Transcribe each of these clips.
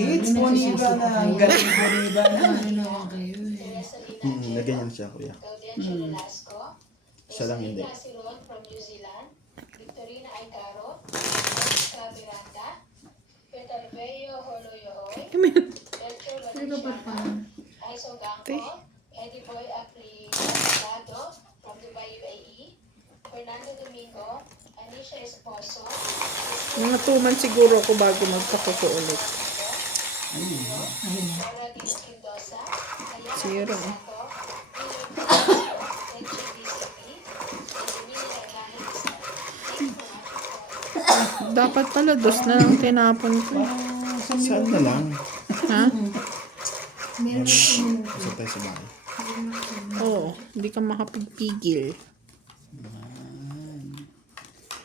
It's Boniba na. Ang galing Boniba na. Ano naman kayo eh. Naganyan siya, kuya. Isa lang hindi. from New Zealand, Victorina Aigaro, Miranda, Peter Bello Holoyohoy, Belcho Sino pa pa? Lodiciano, Aiso Gangko, Eddie Boy Aplicado from Dubai, UAE, Fernando Domingo, Anisha Esposo, Mga 2 months siguro ako bago magpakuko ulit. Paradis Mendoza, Zero. Dapat pala dos na lang tinapon ko. Saan na lang? Ha? Meron ako. Gusto tayo sa bahay. Oo, hindi ka makapagpigil.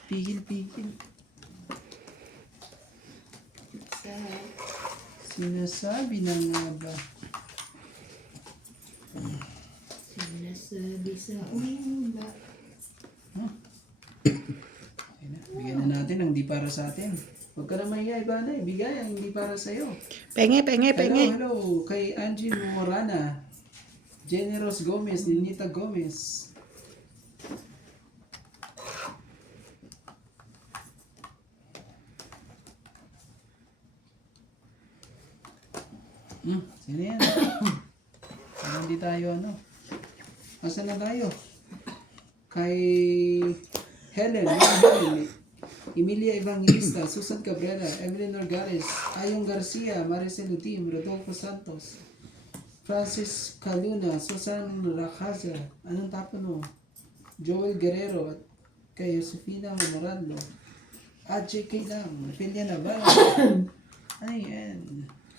Pigil. Sinasabi na nga ba? Sinasabi sa ulo. Bigyan na natin ang hindi para sa atin. Huwag ka na mahiya, Ivana. Ibigay ang hindi para sa'yo. Penge. Hello. Kay Angie Morana. Generos Gomez. Ninita Gomez. Sino yan? Parang hindi tayo Asan na tayo? Kay Helen, Emilia Evangelista, Susan Cabrera, Evelyn Orgares, Ayong Garcia, Maricel Utim, Rodolfo Santos, Francis Caluna, Susan Racaza, anong tapon mo? Joel Guerrero, at kay Josefina Memorando, AJK lang, Philia Navarro, ano yan?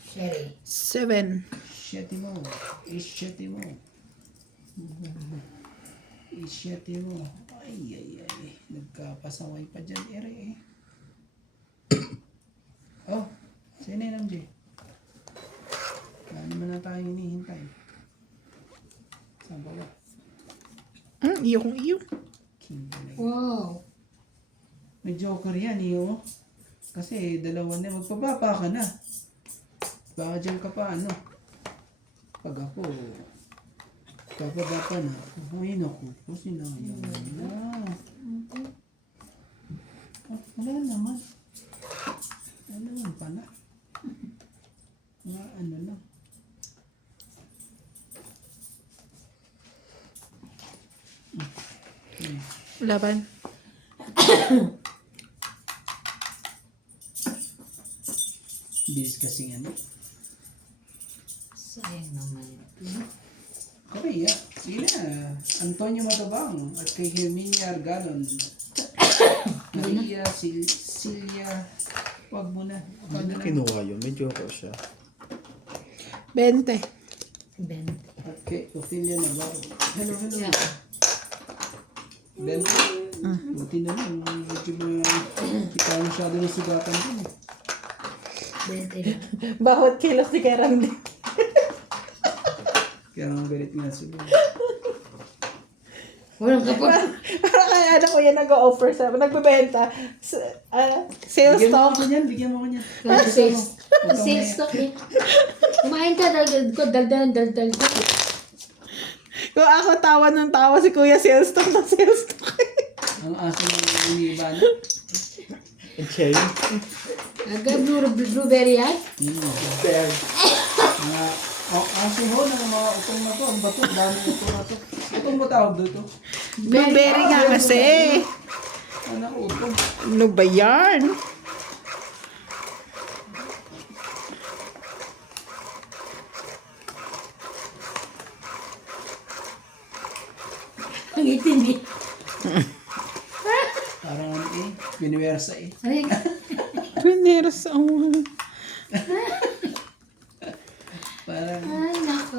Sherry. 7. Isyati mo. Ay. Nagkapasaway pa dyan, ere eh. Oh, sino yun, MJ? Ano naman na tayo hinihintay? Saan ba ba? Iyo. Kimberly. Wow. May joker yan, iyo. Kasi dalawa na, magpababa ka na. Baka dyan ka pa, Pag ako, bababa pa na ako. Ay, naku po, sinayang na. Wala naman. Ano naman pala? Ano lang. Laban. Bilis kasi Sayang naman ito. Korea. Sige na. Antonio Matabang at kay Herminia Argalon. Maria Cilia. Wag mo na. Ano kinuha yun? Medyo ako siya. 20. Ben. At kay Ophelia Navarro. Hello. Yeah. Ben. Buti na lang. Medyo kita masyado na sugatan din. 20 na. Bawat kilos si Kerandi. Kaya nga galit nga sila. Walang kapag. Parang kaya anak ko yan nag-offer sa nagbebenta. Sales talk. Bigyan mo ko niyan. Sales stock eh. Kumain ka, daldal ka. Kung ako tawa ng tawa si Kuya sales talk na sales talk. Ang aso ng iniiba na. And cherry? Aga, blueberry yan? Aso ho ng mga utong na to. Ang bato, dami utong na to. Utong ba tawag doon to? Blueberry nga kasi. Anak, utong. Ano ba yan? Ang itim eh. Parang biniwersa eh. Ay, Pinero sa awan. Parang nako.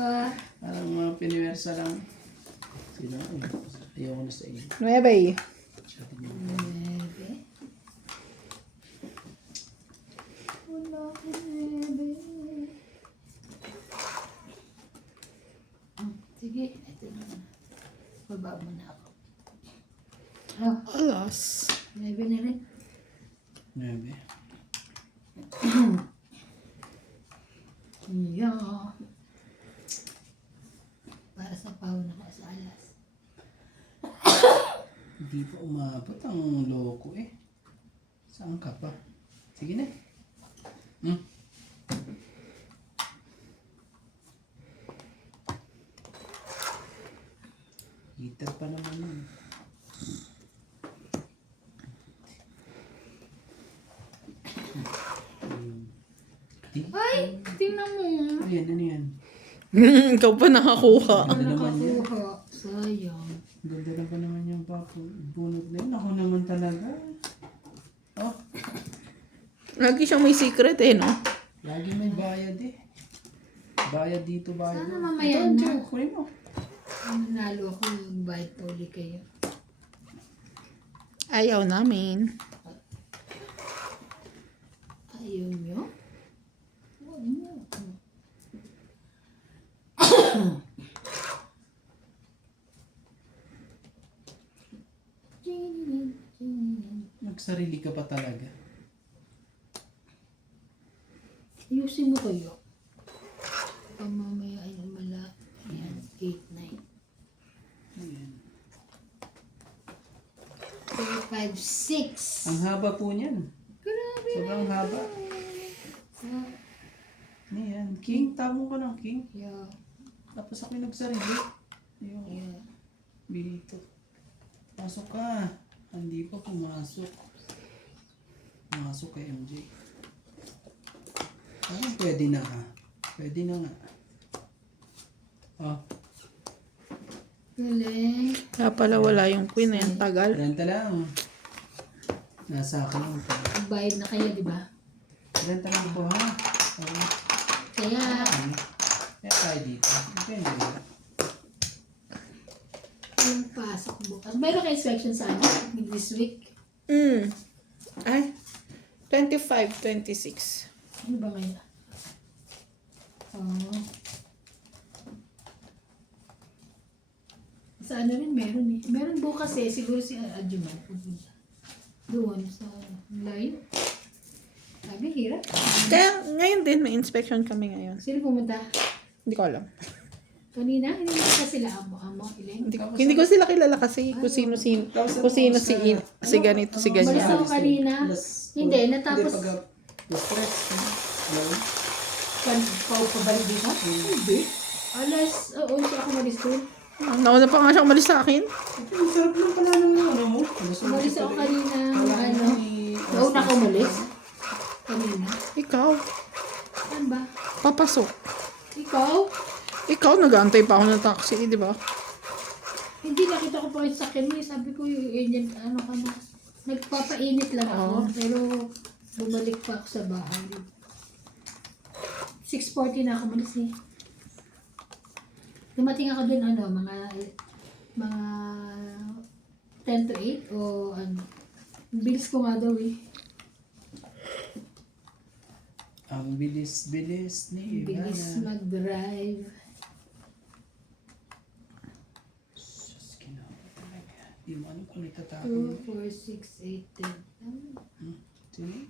mga piniwersa lang. Sino? Ayoko na sa iyo. Nueva eh. Bebe. Wala ko, bebe. Sige, ito na. Baba mo na ako. Alas. Bebe na rin. 9. Yeah. Para sa pawon ako sa alas. Hindi pa umabot ang loko eh. Saan ka pa? Sige na. Hmm? Heater pa naman yun. Ay! Tingnan mo. Ayan, ano yan? Ikaw pa nakakuha. Ano Ganda naman yan. nakakuha? Sayang. Ganda lang pa naman yung bunot na yun. Ako naman talaga. Oh, Lagi siyang may secret eh, no? lagi may bayad eh. Bayad dito, bayad Sana doon. mamaya Ito, na. Joe, kunin mo. Nanalo ako yung bayad pa uli kayo. Ayaw namin. Ayaw nyo? Huwag nyo. Nagsarili ka pa talaga. Ayusin mo kayo. Pamamaya ay mala. Ayan, 8, 9. Ayan. 4, 5, 6. Ang haba po niyan. Grabe. Sobrang haba. Ah, Ayan. King, tamo ka ng king. yeah, Tapos ako yung nagsarili. Ayun. yeah. Bilito. Pasok ka. Hindi pa pumasok. Pumasok kay MJ. Parang pwede na ha. Pwede na nga. Oh, Galing. Kaya pala wala yung queen eh. Ang tagal. renta lang. Nasa akin lang ito. Bayad na kayo, di ba? Renta lang po ha. Kaya, Kaya tayo dito. Depende lang. yung pasok bukas. Mayroon kayo inspection sa ano? This week? Ay, 25, 26. Ano ba ngayon? Oh. Sa ano rin meron eh. Meron bukas eh. Siguro si Adjuman pupunta. Doon sa line. Sabi, hirap. Kaya ngayon din, may inspection kami ngayon. Sino pumunta? Hindi ko alam. Kanina? Hindi mo pa sila amo, Iling? Hindi ko sila kilala kasi kung sino si ganito, si Umalis ganyan. ako kanina. Hindi, natapos. Hindi, pag-stress. Pabalik dito? Hindi. Alas, oo, hindi ako umalis doon. Nauna pa nga siya umalis sa akin. Ang sarap lang pala ng ano mo. Umalis ako kanina, Kailangan ano. ni- Nauna ako umalis. Kanina. Ikaw, Saan ba? papasok. Ikaw? Ikaw, nag-aantay pa ako ng taxi, di ba? Hindi, nakita ko pa yung sakyan mo. Sabi ko, yung ano ka na. Nagpapainit lang ako. Pero, bumalik pa ako sa bahay. 6:40 na ako malis eh. Dumating ako dun, ano, mga 10 to 8 o ano. Bilis ko nga daw eh. Ang bilis-bilis ni Bilis Ivana. mag-drive. Diyos, ginawa talaga. Di mo alam kung 2, itatapon. 4, 6, 8, 10. Sino?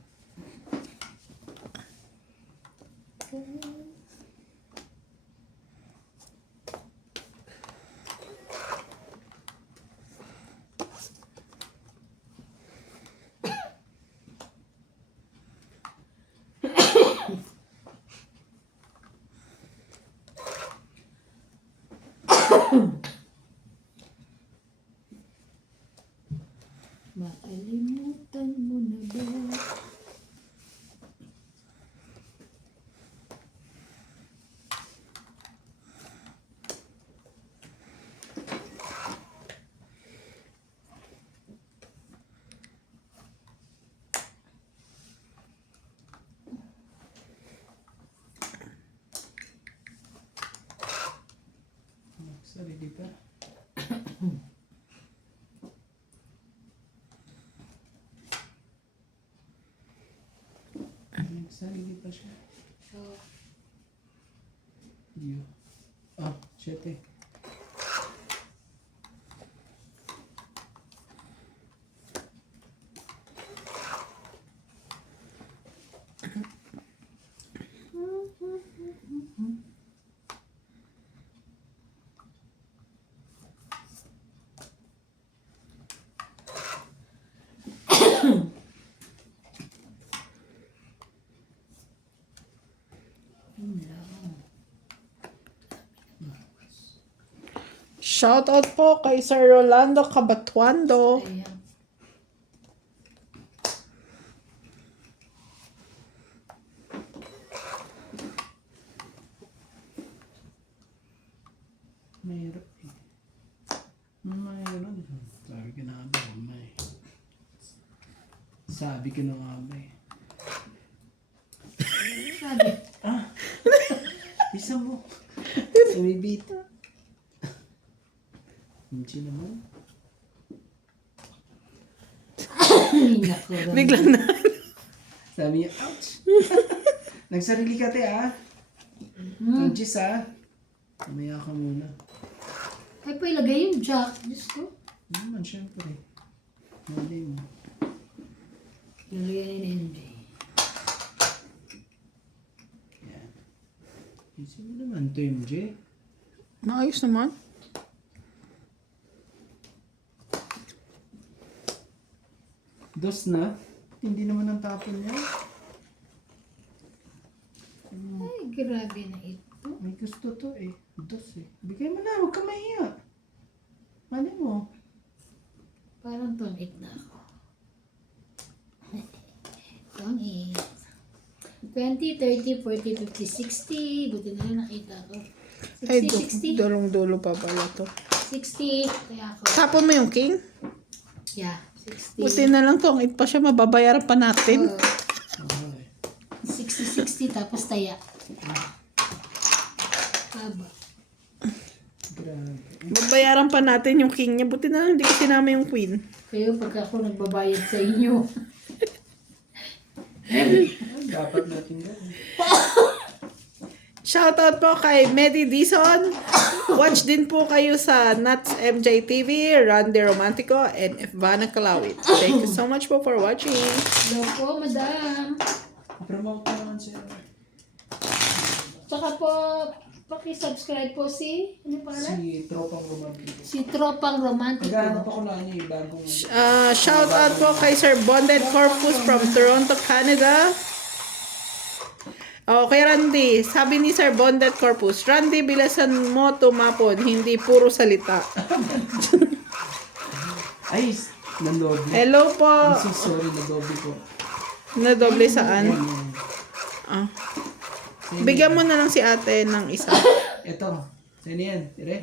Makalimutan mo na ba? Sarili pa. Sarili pa siya. So, Dio. Ah, 7. Yun lang. Shoutout po kay Sir Rolando Cabatuando. Ayan. Mayroon eh. Mayroon. Sabi ko na nga ba, may. Sabi ko na nga ba eh. Sabi, Isa mo. Sumibita. Hindi naman. nako. Biglang na. Sabi niya, ouch! Nagsarili ka te ah. Ang cheese ah. Mamaya ka muna. Ay, pa ilagay yung jack. Diyos ko. Hindi naman, syempre. Mali mo. Ilagay ni MJ. Yan. Easy mo naman to, MJ. Maayos naman. Dos na. Hindi naman ang tapon niya. Ay, grabe na ito. May gusto to eh. Dos eh. Bigay mo na, huwag ka mahiya. Mali mo. Parang tonic na ako. Tonic. 20, 30, 40, 50, 60. Buti na lang nakita ko. 60, Ay, 60. durong dulo pa pala to. 60. Kaya ako. Tapon mo yung king? Yeah, 60. Buti na lang tong it pa siya, mababayaran pa natin. Oh, Okay. 60, 60 tapos taya. Haba. Grabe. Babayaran pa natin yung king niya. Buti na lang hindi ko sinama yung queen. Kayo pag ako nagbabayad sa inyo. Dapat natin gawin. Shoutout po kay Medi Dizon. Watch din po kayo sa Nuts MJ TV, Randy Romantico, and Ivana Kalawit. Thank you so much po for watching. Hello po, madam. Promote ka naman siya. Tsaka po, paki-subscribe po si, ano pangalan? Si Tropang Romantico. Si Tropang Romantico. Naghahanap ako na niya eh, bagong... Shoutout po kay Sir Bonded Corpus from Toronto, Canada. Oh, kay Randy. Sabi ni Sir Bonded Corpus, Randy, bilasan mo tumapon, hindi puro salita. Ay, nandoble. Hello po. I'm so sorry, nandoble ko. Nadoble saan? Yan. Ah. Bigyan mo na lang si ate ng isa. Ito. Sino yan? Tire?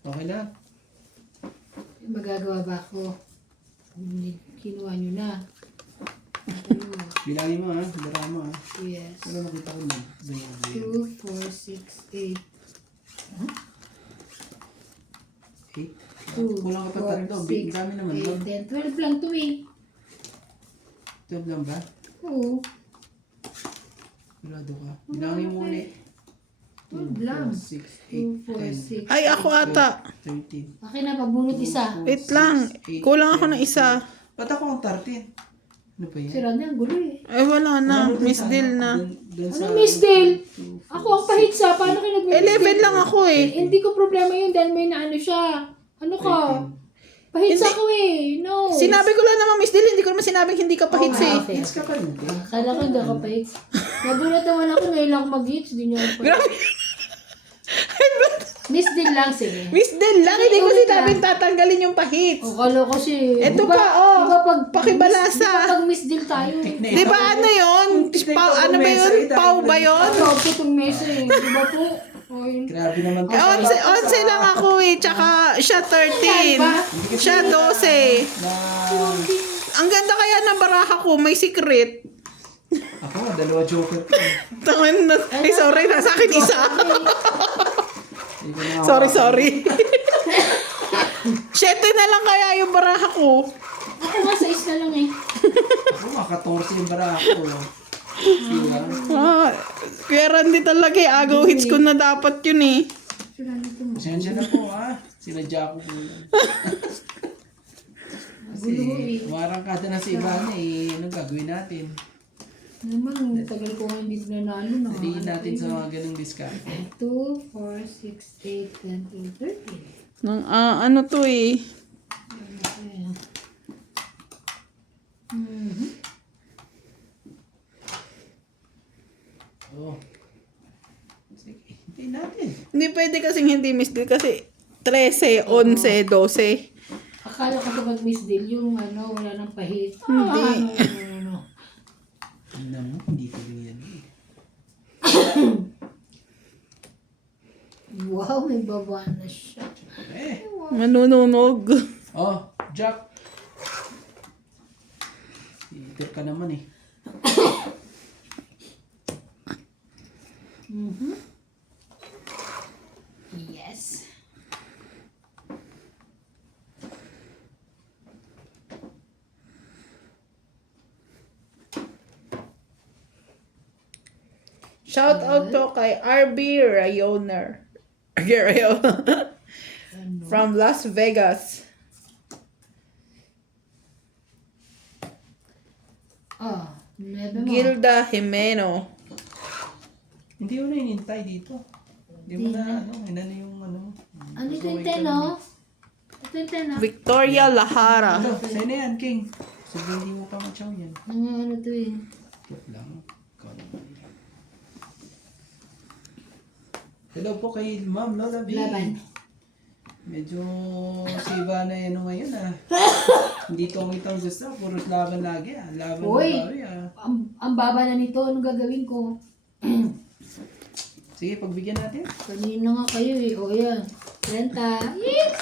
Okay lang. Magagawa ba ako? Kinuha nyo na. Bilangin mo ha. Drama ha. Yes. Pero nakita ko na. 2, 4, 6, 8. 8. 2, Kulang ka pa 4, tatlo. 6, Dami naman 8, doon. 10, 12 lang to eh. 12 lang ba? Oo. Sigurado ka. Bilangin mo ulit. 12 lang. 6, 8, 2, 4, 6. 10, Ay, ako ata. 13. Akin na, pabunot isa. Wait lang. Kulang ako ng isa. Ba't ako ang 13? Ano pa yan? Si Randy, ang gulo eh. Ay, wala na. Ano dun Miss sa Dill ano? na. Dun Ano sa- Miss Dill? 1, 2, 4, Ako ang pahitsa. Paano kayo nag-Miss 11 lang ako eh. Hindi ko problema yun dahil may naano siya. Ano ka? Pahitsa ko eh. No. Sinabi ko lang naman, Miss Dill, hindi ko naman sinabing hindi ka pahits eh. Okay. Hits ka pa rin. eh. Akala ko hindi ako pahits. Nagulat naman ako ngayon lang ako mag-hits. Hindi niya ako Grabe. Miss Dill lang, sige. Miss Dill lang, hindi ko sinabing tatanggalin yung pahits. O, kala ko si... Eto Diba- pa, oh. Diba pag... Pakibalasa. Diba pag Miss Dill tayo? Di ba ano yun? Ano ba yun? Pau ba yun? Ano po itong mesa eh. Diba po? O, yun. Grabe naman to. 11 lang ako eh. Tsaka siya 13. Siya 12. Na, Ang ganda kaya ng baraha ko, may secret. ako nga, 2 joker ko. Tangin na. Ay, sorry, nasa akin isa. Hindi ko na sorry. 7 na lang kaya yung baraha ko. Ako nga sa isa lang eh. Ako nga, 14 yung bara ako. Diba? Kuya Randy talaga eh. Agaw hits ko na dapat yun eh. Pasensya na po ha. Sinadya ko po lang. Kasi, umarangkada na si Ivana eh. Anong gagawin natin? Naman, tagal ko nga hindi nanalo na. Naliin natin sa mga ganong discount. 2, 4, 6, 8, 10, 12, 13. Nang, ano to eh. Mhm. Oh. Sige, hintayin natin. Hindi pwede kasing hindi miss deal kasi 13, 11, 12. Akala ko ito mag-miss deal yung ano, wala nang pahit. Hindi. No. Tingnan mo, hindi ko yan eh. Wow, may baba na siya. Eh, Manununog. oh, Jack. Iiter ka naman eh. Mhm. Yes. Shout out to kay RB Rayoner. Ano? From Las Vegas. Never mo. Gilda Jimeno. Hindi mo na inintay dito. Hindi mo na, inano yung ano. Ano ito yung teno? Ito yung teno? Victoria Lahara. Ano, sa'yo na yan, King. Sabi hindi mo pa matyaw yan. Ano to eh? Joke lang. Ikaw naman. Hello po kay Ma'am Lola B. Laban. Medyo si Ivana ano ngayon ah. Hindi tong-itong gusto. Puro laban lagi ah. Laban Hoy! na bawi ah. Ang baba na nito, anong gagawin ko? Sige, pagbigyan natin. Kanina nga kayo eh. O yan. 30. Yes!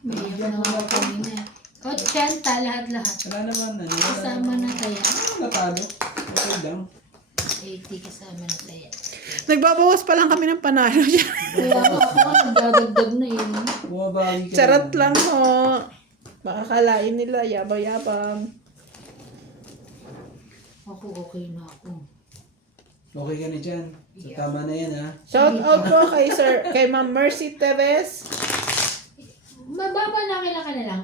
May iyak na nga kanina. 80, lahat-lahat. Wala naman ano. wala Kasama naman. na kaya. Natalo. Okay lang. 80 kasama na kaya. Nagbabawas pa lang kami ng panalo dyan. Kaya ako, nagdadagdag na eh. Bumabawi ka. Charot lang ho. Makakalain nila, yabang-yabang. Ako okay na ako. Okay ka na dyan. So, tama na yan ah. Shout out po kay Ma'am Mercy Teves, Mababa na kailan ka na lang?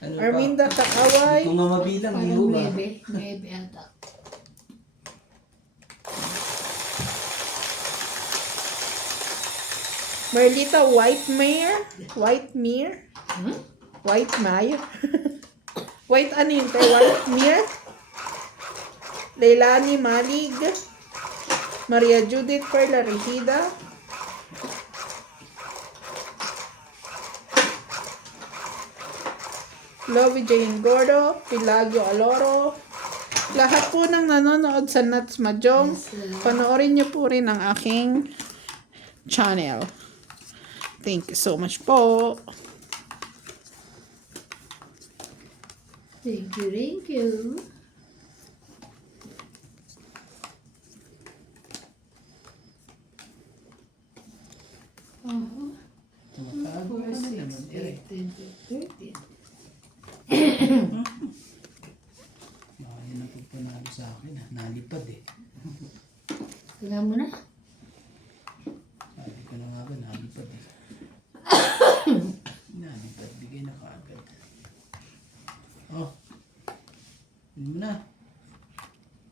Ano Arminda pa? Takaway, Kung nga mabilang, di Parang ho ba? 9 ata. Merlita Whitemare, Hmm? Whitemare, White ano yun, te? Whitemare, Leilani Malig, Maria Judith Perla Regida, Lovey Jane Gordo, Pilagio Aloro, lahat po ng nanonood sa Nuts Mahjong, panoorin niyo po rin ang aking channel. Thank you so much po. Thank you, thank you. Tumatago ka na naman. Eh. 13. Yan ang pagpanalo sa akin ah. Nalipad eh. Kaya mo na. Sabi ko na nga ba, nalipad eh. Nalipad, bigay na kaagad. Oh. Yun mo na.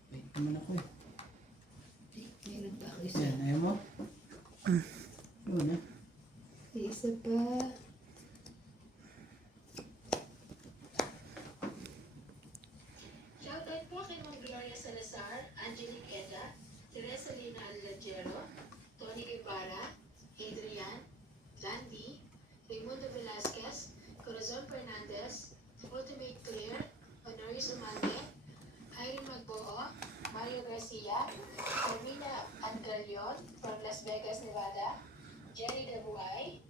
Wait naman ako eh. Meron pa ako isa. Yan, ayaw mo? Yun ah. Isa pa. Shoutout po kay Ma'am Gloria Salazar, Angelique Eda, Teresa Lina Alagero, Tony Ibarra, Adrian, Landy, Raimundo Velasquez, Corazon Fernandez, Ultimate Clear, Honoris Umande, Irene Magboo, Mario Garcia, Carmina Andalion from Las Vegas, Nevada, Jenny Dabuay,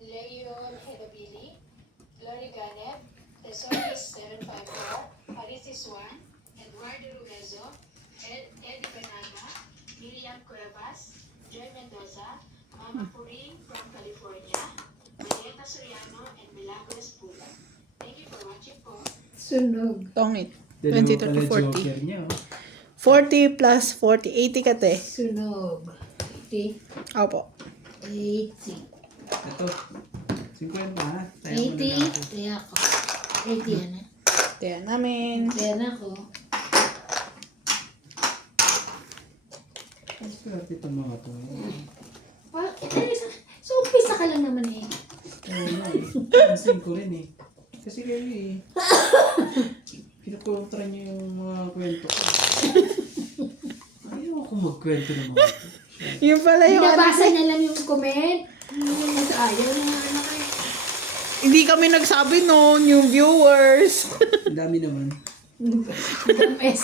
Leon Hedabili, Glory Ganeb, Tesoris 754, Parisi Swan, Eduardo Rumezo, Eddie Banana, Miriam Cuevas, Joy Mendoza, Mama Puring from California, Marieta Soriano, and Milagros Pula. Thank you for watching po. Sunog. Tongit. Dalawa 22 to pala 40. joker niya oh. 40 plus 40. 80 ka, te. Sunog. 80. Opo. 80. Ito. 50 ha. Tayo mo na 80. lang ako. Kaya ako. 80 yan eh. Kaya namin. Kaya na ako. Ang swerte itong mga to. So, umpisa ka lang naman eh. Oo nga eh. Pansin ko rin eh. Kasi kayo eh. Kinukontra niyo yung mga kwento ko. Ayaw ako magkwento ng mga ito. Yung pala yung Binabasa niya lang yung comment. Yung nag-ayaw na anak eh. Hindi kami nagsabi noon, yung viewers. Ang dami naman. MS.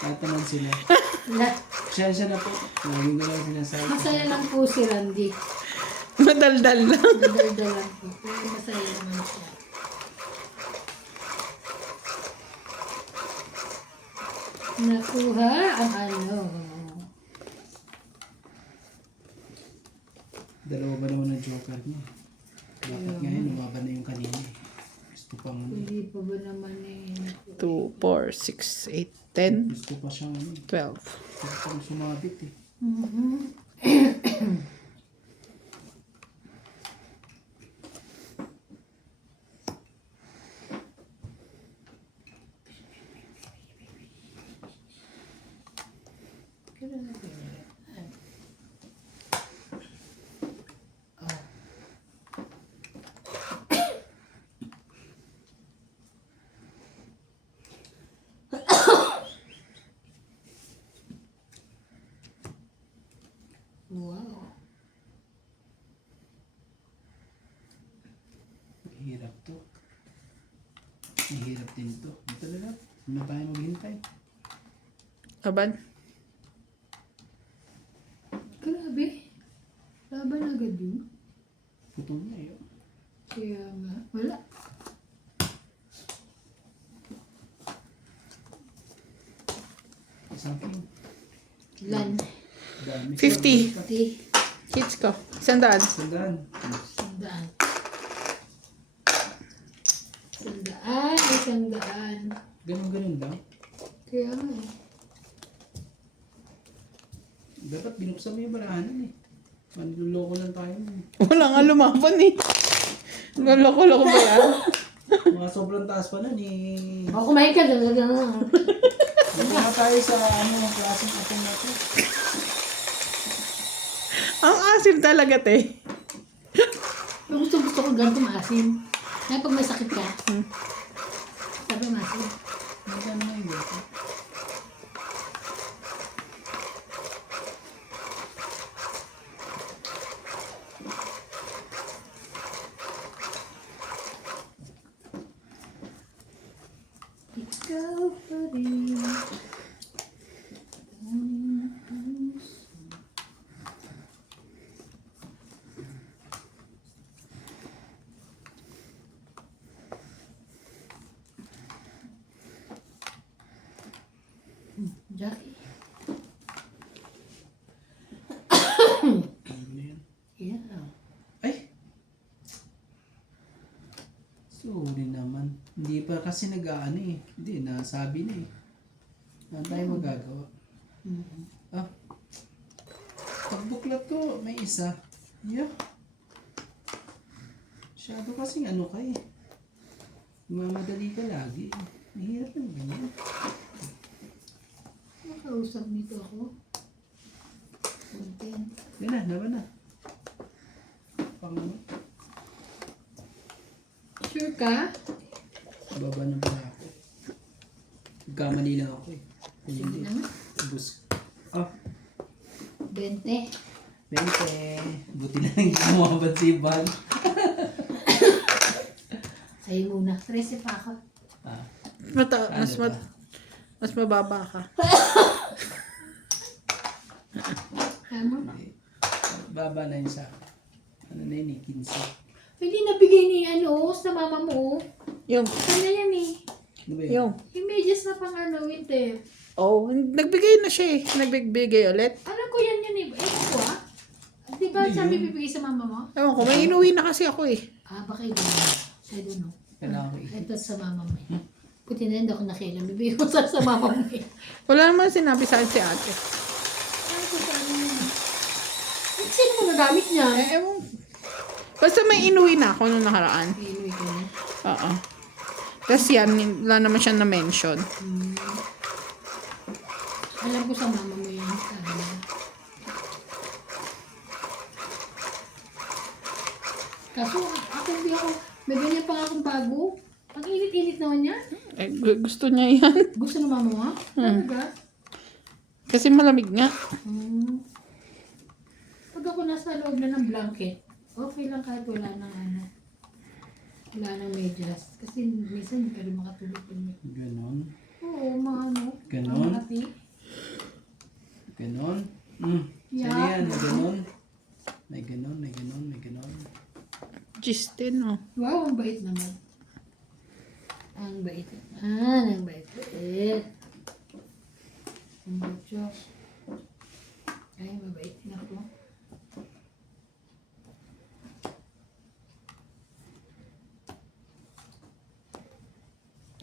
Lahat naman sila. Lahat. Siya na po. Lagi ko lang sinasabi. Masaya lang po si Randy. Madaldal lang. Dadalda lang po. Pero masaya naman siya. Nakuha ang ano. Dalawa ba naman ang joker niya? Dapat ngayon, lumaban na yung kanina. Gusto pang, Hindi pa ba naman eh. 2, 4, 6, 8, 10, gusto pa siyang, 12. gusto pang sumabit eh. Wow. Mahirap to. Mahirap din to. Ito na lang. Hindi na tayo maghintay. Aban? Grabe. Laban agad yun. Putol na yun. Kaya nga. Wala. Something. Lan. Dami. 50. Pati. Hits ko. 100. Sandaan. Sandaan. Sandaan. Sandaan. Ganun lang. Kaya nga. Dapat binuksan mo yung barahanan eh. Manluloko lang tayo. Wala nga lumaban eh. Loko-loko ba yan? Mga sobrang taas pa nun eh. O, kumain ka talaga nga. Dito na tayo sa klaseng atong natin. Ang asim talaga, te. Gusto ko ganito maasim. Kaya pag may sakit ka, sabi maasim. Magkano nga yun? Ikaw pa rin. Jackie. Ano na yan? Yeah. Ay! Sorry naman. Hindi pa kasi nag-aano eh. Hindi, nasabi na eh. Ano tayo magagawa? Ah. Pagbuklat ko, may isa. Yeah. Masyado kasing ano ka eh. Mamadali ka lagi. Mahirap na ganyan. Nakausap nito ako. Content. Yan na, naman na. Pang ano? Sure ka? Baba na pala ako. Nagkamali lang ako eh. Sige Hindi. naman. Bus. Ah, 20. 20. Buti na lang kumabad si Ivan. Sa'yo muna. 13 pa ako. Ah, Mas mababa ka. Tama? hindi. Baba na yun sa ano na yun eh, 15. Hindi nabigay ni ano sa mama mo. Yung, Kaya yan eh. Ano ba yun? yung. Yung medyas na pang ano, winter. Oh, nagbigay na siya eh. Nagbigay ulit. Alam ko yan yun eh. Ewan ko ah. Di ba Hindi sabi yun. bibigay sa mama mo? Ewan ko, may inuwi na kasi ako eh. Ah, baka iba na. I don't know. Kailangan ko eh. Ito sa mama mo eh. Puti na hindi ako nakialam. Bibigay ko sa mama mo eh. Wala naman sinabi sa akin si ate. Ano ko sa ano yun? Sino mo nagamit niya? Ewan. Basta may inuwi na ako nung nakaraan. Inuwi ko na. Oo. Tapos yan, wala naman siya na-mention. Alam ko sa mama mo yun. Sabi niya. Kaso ako hindi ako, may ganyan pa nga akong bago. Ang init-init naman yan. Eh, gusto niya yan. Gusto ng mama mo? Talaga? Kasi malamig nga. nasa loob na ng blanket, okay lang kahit wala nang ano. Wala nang medyas. Kasi minsan hindi ka rin makatulog. Ganon. Oo, mga ano. Ganon? Mga hati. Ganon. Yeah. Saan yan? Ganon. May ganon, may ganon, may ganon. Justin, oh. Wow, ang bait naman. Ang bait. Ang bait. Ang bait. Ay, mabait din ako.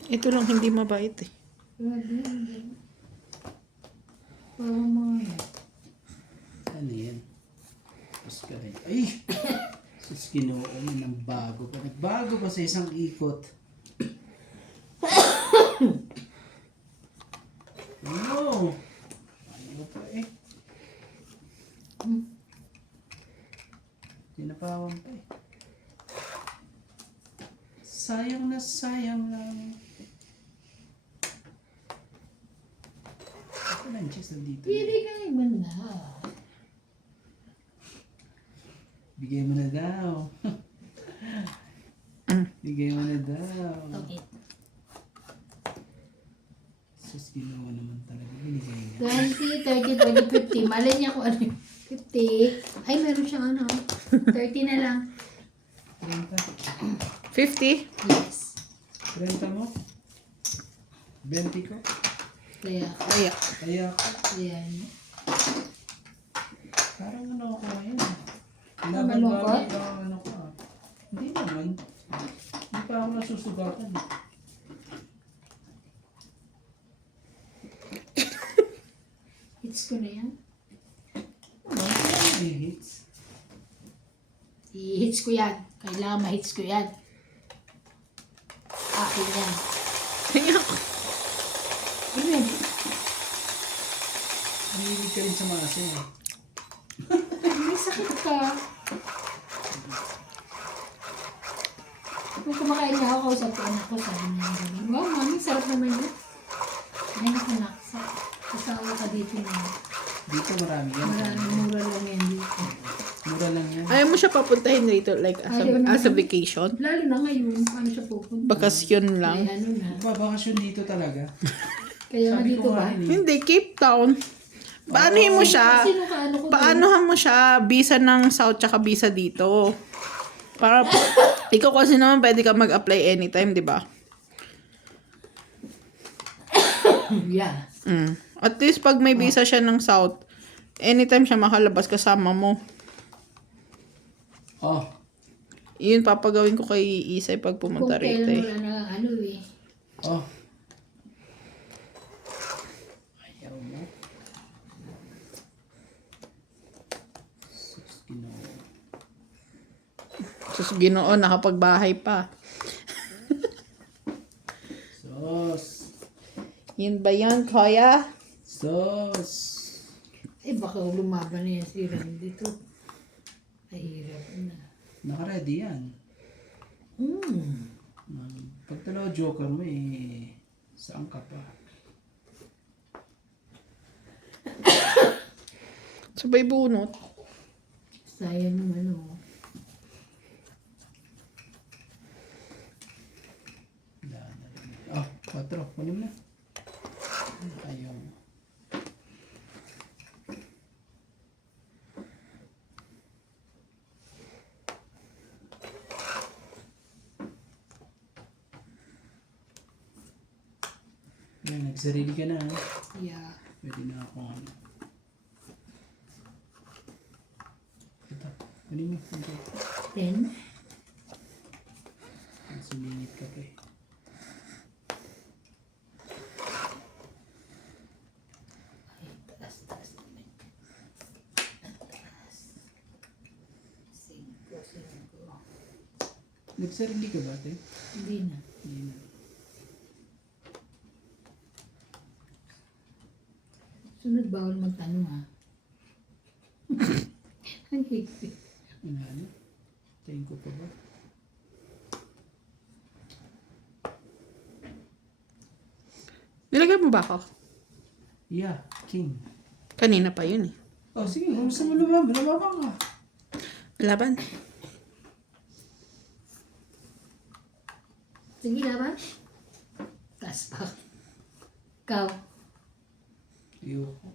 Ito lang hindi mabait eh. Grabe. Parang mga Ano yan? Tapos ka rin. Ay! Sus, ginoo mo ng bago pa. Nagbago pa sa isang ikot. Ano? Ano pa eh? Tinapawan pa eh. Sayang na sayang lang. Ako lang, Jess, nandito. Bibigay mo na. Bigay mo na daw. Bigay mo na daw. Okay. Sus, ginawa naman talaga. Binigay niya. 20, 30, 20, 50. Malay niya kung ano yung 50. Ay, meron siyang ano. 30 na lang. 30. 50? Yes. 30 mo? 20 ko? Kaya, Kaya. Kaya ako. ayan. Parang ano ako ngayon. Malungkot? Ano ko ah. Hindi naman. Hindi pa ako nasusugatan. Hits ko na yan. May hits. I-hits ko yan. Kailangan ma-hits ko yan. Akin yan. Ano yan? Mahilig ka rin sa masa eh. May sakit ka. Kung kumakain niya ako, kausap ko anak ko, sabi niya ganun. Wow, mami, sarap naman yun. Ay, nakanak. Kasawa ka dito na. Dito marami yan. Maraming mura lang yan dito. Mura lang yan. Ayaw mo siya papuntahin rito like Ayaw naman. as a vacation? Lalo na ngayon, paano siya pupunta? Bakasyon May lang. ano na. Babakasyon dito talaga. Kaya nga Sabi dito ko ba? nga yun eh. Hindi, Cape Town. Paanohin mo siya? Kasi nung kaano ko Paanohan mo siya? Visa ng South tsaka visa dito. Para ikaw kasi naman pwede ka mag-apply anytime, di ba? Yeah. At least pag may visa siya ng South, anytime siya makalabas kasama mo. Oh. Yun papagawin ko kay Isay pag Kung pumunta rito kailan eh. wala na ano eh. Oh. Ayaw mo. Sus, ginoo. Sus, Ginoo, nakapagbahay pa. Sus. Yun ba yun, Kuya? Sus. Eh baka lumaban na yan si Randy to. Mahirap na. Naka-ready yan. Pag talaga joker mo eh, saan ka pa? Sabay bunot. Sayang naman oh. Oh, 4. Kunin mo na. Ayaw. Yan, nagsarili ka na. Ha? Yeah. Pwede na ako ano. Ito, kunin mo. Ito. 10. Sumingit ka pa eh. Ay, taas naman. Taas. 5. Nagsarili ka ba, ate? Hindi na. Hindi na. Sunod bawal magtanong ha. Ang higpit. Ano ano? Tingin ko pa ba? Nilagay mo ba ako? Yeah, king. Kanina pa yun eh. Oh, sige, kung gusto mo lumaba ka. Laban. Sige, laban. Taas pa. Ikaw. Ayoko.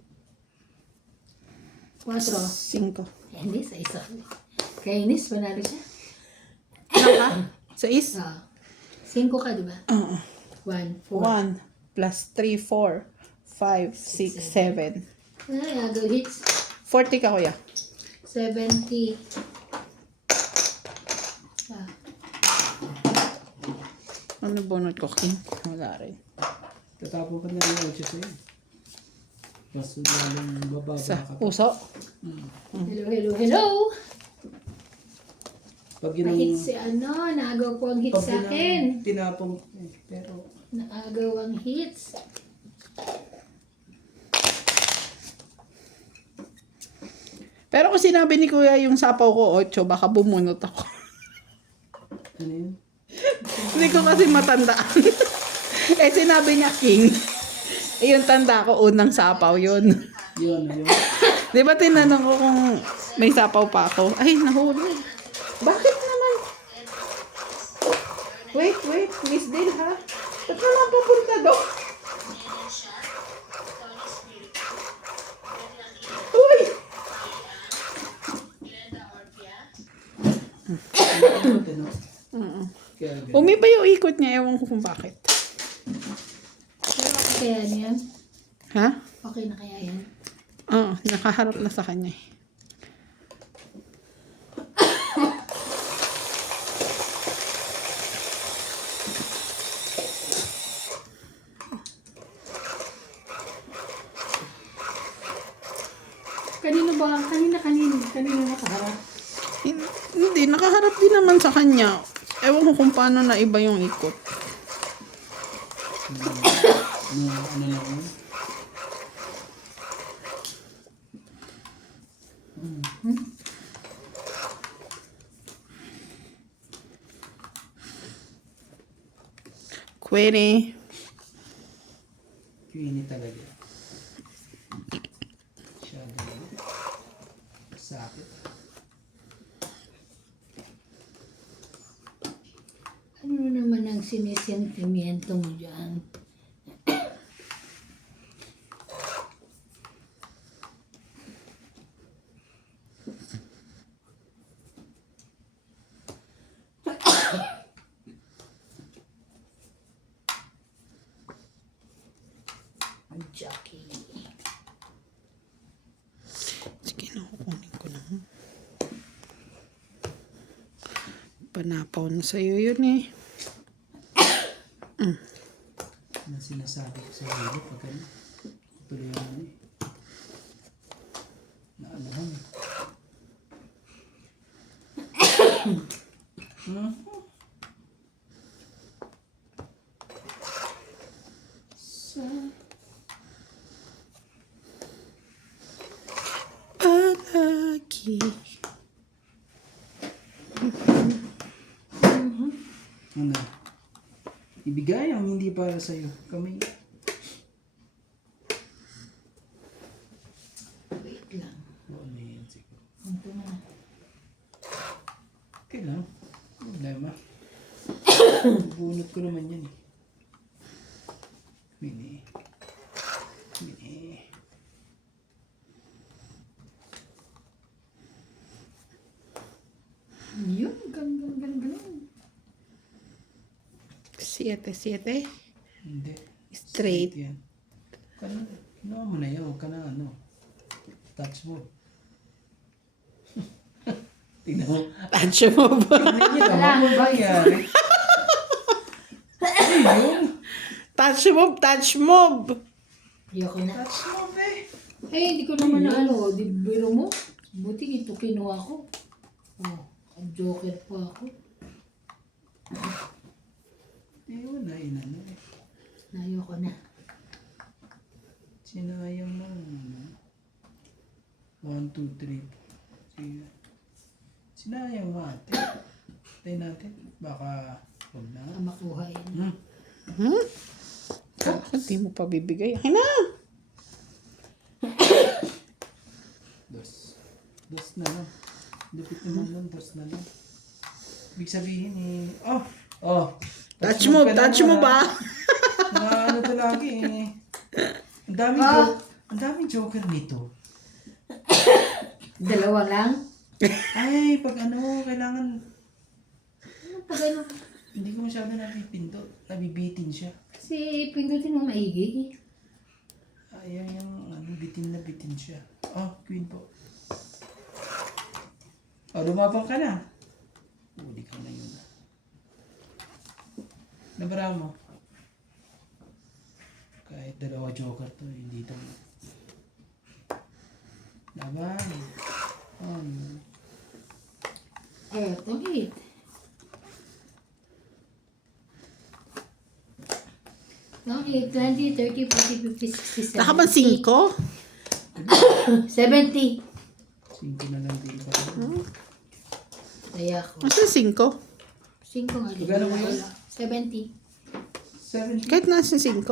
4. 5. Hindi, sa isa. Kainis, panalo siya. Ano ka? 6? 5 ka, di ba? Oo. 1, 1 4. plus 3, 4, 5, 6, 7. Ay, agaw hits. 40 ka, kuya. 70. Ano bunot ko, King? Wala rin. Tatapon ka na ng 8 sa'yo. Mas lalong bababa Sa ka pa. puso. Hello, hello, hello. Pag yun ang... Na-hit si naagaw po ang hit Pag sa yun akin. ang tinapong... pero... Naagaw ang hits. Pero kung sinabi ni kuya yung sapaw ko 8, baka bumunot ako. Ano yun? Hindi ko kasi matandaan. Eh, sinabi niya king. Eh, yung tanda ko, unang sapaw yun. Yun, yun. Di ba tinanong ko kung may sapaw pa ako? Ay, nahuli. Bakit naman? Wait, Miss Dale ha? Ba't naman papunta doon? Uy! Ano? Oo. Kaya ganun. Umiba yung ikot niya, ewan ko kung bakit. Pero okay kaya yan? Ha? Okay na kaya yan? Oo, nakaharap na sa kanya. Kanino ba? Kanino nakaharap? Hindi, nakaharap din naman sa kanya. Ewan ko kung paano na iba yung ikot. Ano lang yun? Query. Queenie talaga. Siya talaga. Sakit. Ano naman ang sinisentimiento mo dyan? Jackie. Sige na, kukunin ko na. Panapaw na sa'yo yun eh. Ano sinasabi ko sa iyo pag ano? Tuloy yung ano eh. Naanahan eh. Sa... Palagi. Ano? Ibigay ang hindi para sa'yo. Kami. Wait lang. Ano yun siguro? Ito na. Okay lang. Problema. Bunot ko naman yan eh. Mini. Yun, ganun. 7. Hindi. Straight. Yan. Ano mo na yun. Huwag ka na ano. Touch mo. Tingnan mo. Touch mo ba? Tingnan niyo naman kung nangyari. Ayun. Touch mob. Ayoko na. Touch mo be. Eh, hindi ko naman na ano. Di biro mo. Buti ito kinuha ko. Oh, ang joker pa ako. Ayun na inano eh. Ayoko na. Sinayang mo. 1, 2, 3. Sige. Sinayang mo ate. Tayo natin. Baka huwag na. Baka makuha yan. Hindi mo pa bibigay. Ay na! Dos na lang. Lupit naman nun, dos na lang. Ibig sabihin Touch mo ba? Mga ano to lagi eh. Ang daming ang daming joker nito. Dalawa lang. Ay, pag ano, kailangan, Ano pag ano? hindi ko masyado napipindot. Nabibitin siya. Kasi pindutin mo maigi. Ayaw yung ano, bitin na bitin siya. Queen po. Lumabang ka na. Uli ka na yun. Nabara mo. Kahit dalawa joker to, hindi to. Laban. Eto, 8. Okay, 20, 30, 40, 50, 60, 70. Nakaban 5? 70. 5 na lang din pa. Kaya ako. Nasa 5? 5 nga. Magkano mo yun? 70. 70. Kahit nasa 5?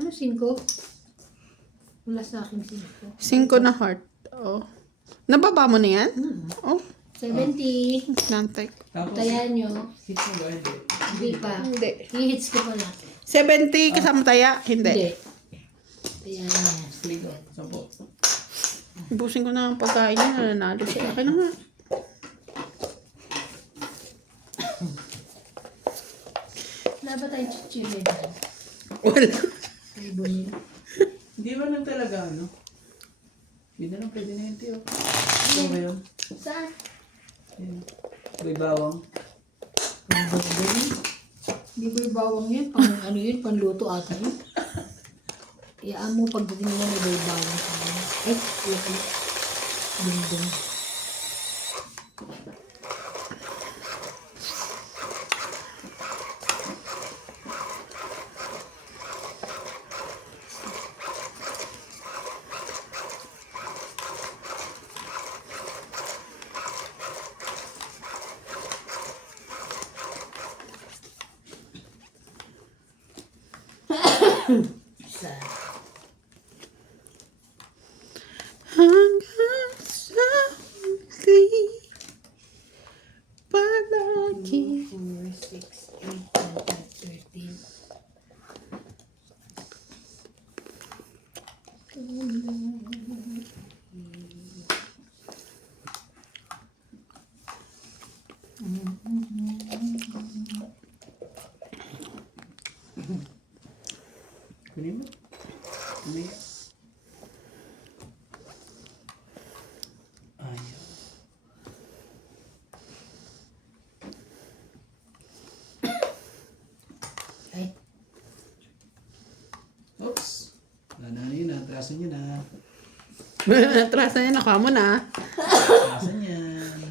Ano 5? Wala sa akin 5. 5 na heart. Oh. Nababa mo na yan? Oh. 70. Nantay. Tapos, Tayaan nyo. hit mo ba? Hindi. Hindi pa. Hindi. I-hits ko pa lang. 70 kasama taya? Hindi. Hindi. Tayaan nyo. 10. Ubusin ko na ang pagkain niya. Nanalo siya. Okay na nga. Wala ba tayong chichirya dyan? Wala. Ay, bumili. Hindi ba lang talaga ano? Yun na lang pwede na yun, Tio. Ito ba yun? Saan? Yun. May bawang. Hindi ba yung bawang yun? Pang ano yun? Panluto ata yun? Iyaan mo pagdating mo may bawang sa akin. Ay, okay. Ding-ding. Isa. Hanggang sa huli, palagi. 4, 6, 8, 9, 10, 13. Kunin mo. Umiyak. Ayaw. Ay, Oops. Wala na yun. Atrasan nyo na. Atrasan niya. Nakuha mo na. Atrasan yan.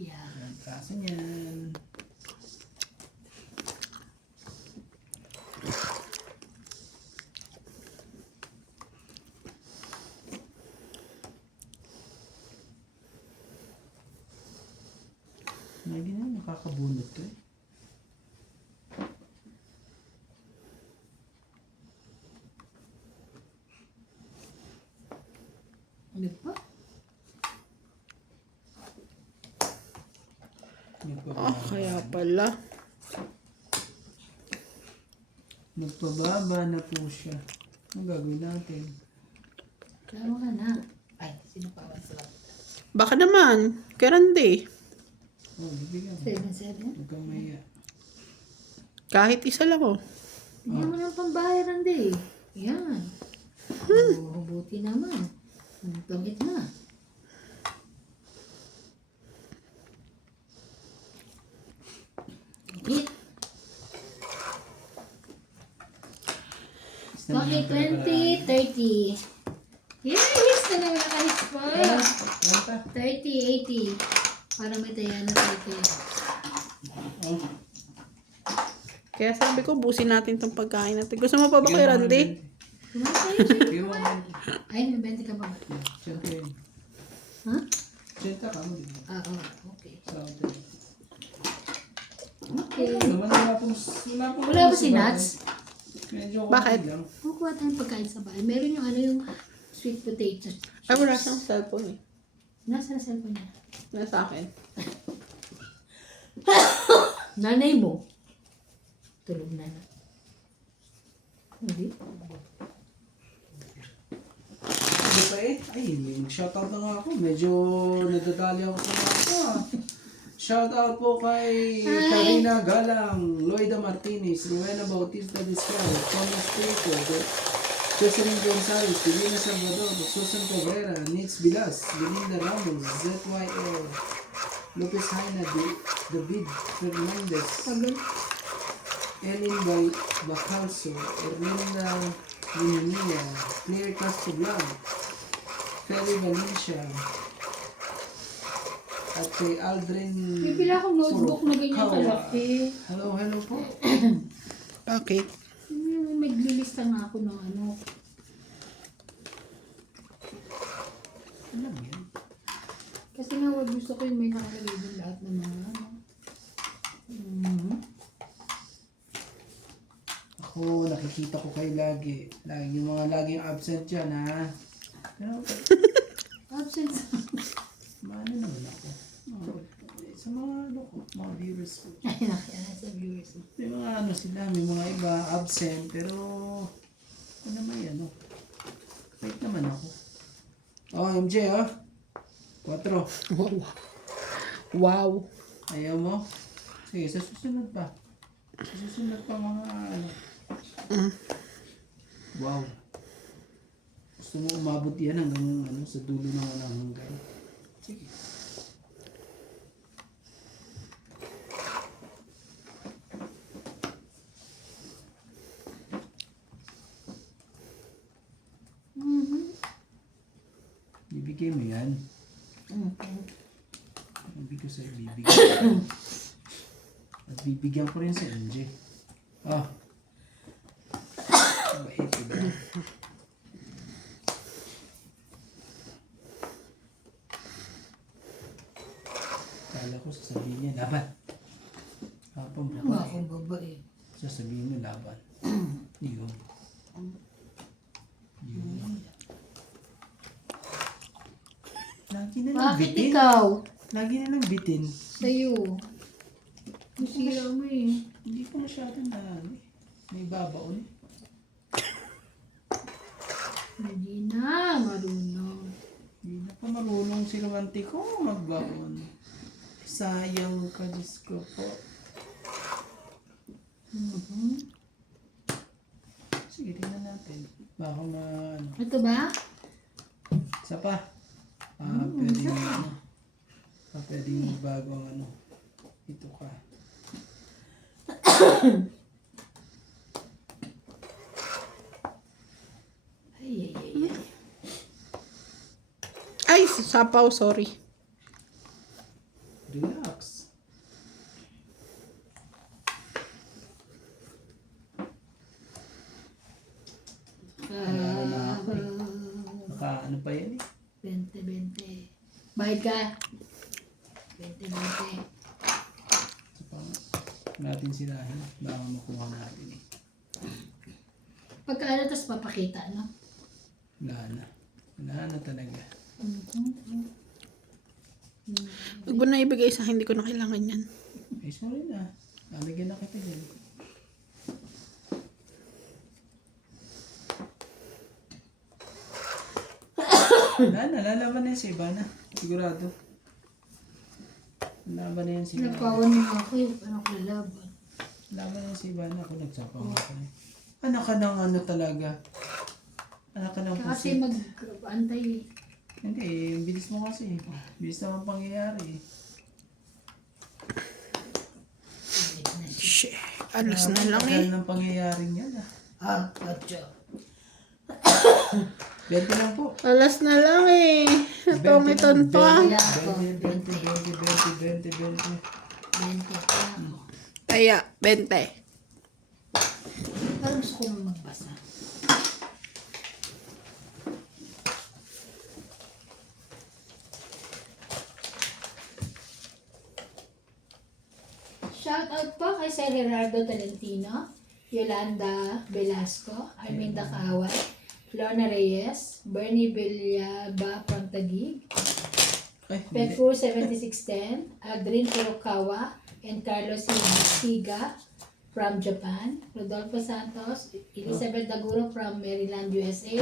yeah. Atrasan yan. Hindi na nakakabunot to eh. Ano pa? Kaya pala. Nagpababa na po siya. Ang gagawin natin? Tama ka na. Ay, sino pa awan sa Baka naman. Karande. Bibigyan mo. 7-7? Huwag kang mahiya. Kahit isa lang oh. Bigyan mo ng pambayaran din. Yan. Oh, buti naman. Ang gamit na. Hit. Okay, 20, 30. Yeah, hits na naman nakahits pa. Ano pa? 30, 80. Para may taya na sa akin. Oh. Kaya sabi ko, busin natin tong pagkain natin. Gusto mo pa ba kay Randy? Kumain tayo, Jen. Bigyan mo ng Ay, may 20 ka ba? Siyempre yun. Ha? Siyempre ka mo. Diba? Okay. Sa hotel. Okay. Wala Wala ba si Nats? Medyo Bakit? lang. Kukuha tayong pagkain sa bahay. Meron yung ano yung sweet potato. Ay, wala siyang cellphone eh. Nasa na cellphone niya? Nasa akin. Nanay mo. Tulog na na. Hindi. Hindi pa eh. Ay, mag-shoutout na nga ako. Medyo nadadali ako sa mga ito ah. Shoutout po kay Karina Galang, Loida Martinez, Rowena Bautista Vizcal, Thomas Pico, Jocelyn Gonzalez, Divina Salvador, Susan Cabrera, Nitz Bilas, Belinda Ramos, ZYL, Lopez Haina, David Fernandez, Elin Bacalso, Erlinda Linia, Claire Castoblan, Feli Valencia, at kay Aldrin Bibila akong notebook na ganyan Furukawa. kalaki. Hello po. Bakit? Maglilista nga ako ng ano. Alam yan. Kasi nga wag gusto ko yung may nakalagay din lahat ng mga ano. Ako, nakikita ko kayo lagi. Lagi yung mga laging absent dyan, ha? Pero, Absent. maano naman ako. Sa mga ano ko, mga viewers ko. Ay, nakiana sa viewers. May mga ano sila, may mga iba absent, pero ano naman yan, oh. Wait naman ako. Oh, MJ, oh. 4. Wow. Ayaw mo? Sige, sa susunod pa. Sa susunod pa mga ano. Wow. Gusto mo umabot yan hanggang ano, sa dulo ng walang hanggan. Sige. Bibigay mo yan. Ibig ko sa'yo, bibigyan. At bibigyan ko rin sa MJ. Ah. Bahit ko ba? Kala ko sasabihin niya, laban. Kapang Ano nga babae. akong babae. Sasabihin mo, laban. Yun. Yun. Lagi na lang Bakit bitin. ikaw? Lagi na lang bitin. Sa'yo. Masira mo eh. Hindi ko masyado na ano eh. May babaon. Hindi na marunong. Hindi na pa marunong si Romantico magbaon. Sayang ka, Diyos ko po. Sige, tingnan natin. Baka na ano. Ito ba? Isa pa. Pwede ano. Pwede bago ang ano. Ito ka. Ay, ay, ay. Ay, sapaw, sorry. Relax. Naka ano pa yan eh. 20. Bayad ka. 20. Isa pa natin sirahin. Baka makuha natin eh. Pagka tas papakita, no? Wala na. Wala na talaga. Huwag mo na ibigay sa akin, hindi ko na kailangan yan. Eh, sorry na. Lalagyan na kita dyan. Wala na, lalaban na yan sa iba na. Sigurado. Laban na yan sa iba. Nagpawan niyo ako yung ano ko lalaban. Laban na yan sa iba na. Ako nagsapaw ako. Anak ka ng ano talaga. Anak ka ng Kasi pusit. mag-antay eh. Hindi, bilis mo kasi. Bilis naman pangyayari. Shit. Alas na lang Tagal eh. ng pangyayaring yan ah. Ah, katsa. 20 lang po. Alas na lang eh. Tumiton pa. 20, 20, 20, 20, 20. 20 pa ako. Kaya, 20. Parang gusto ko nang magbasa. Shout out po kay Sir Gerardo Tolentino, Yolanda Velasco, Arminda Kaway, Lorna Reyes, Bernie Villaba from Taguig, Ay, hindi. Petfur 7610, Adrin Kurokawa, and Carlos Siga from Japan. Rodolfo Santos, Elizabeth Daguro from Maryland, USA.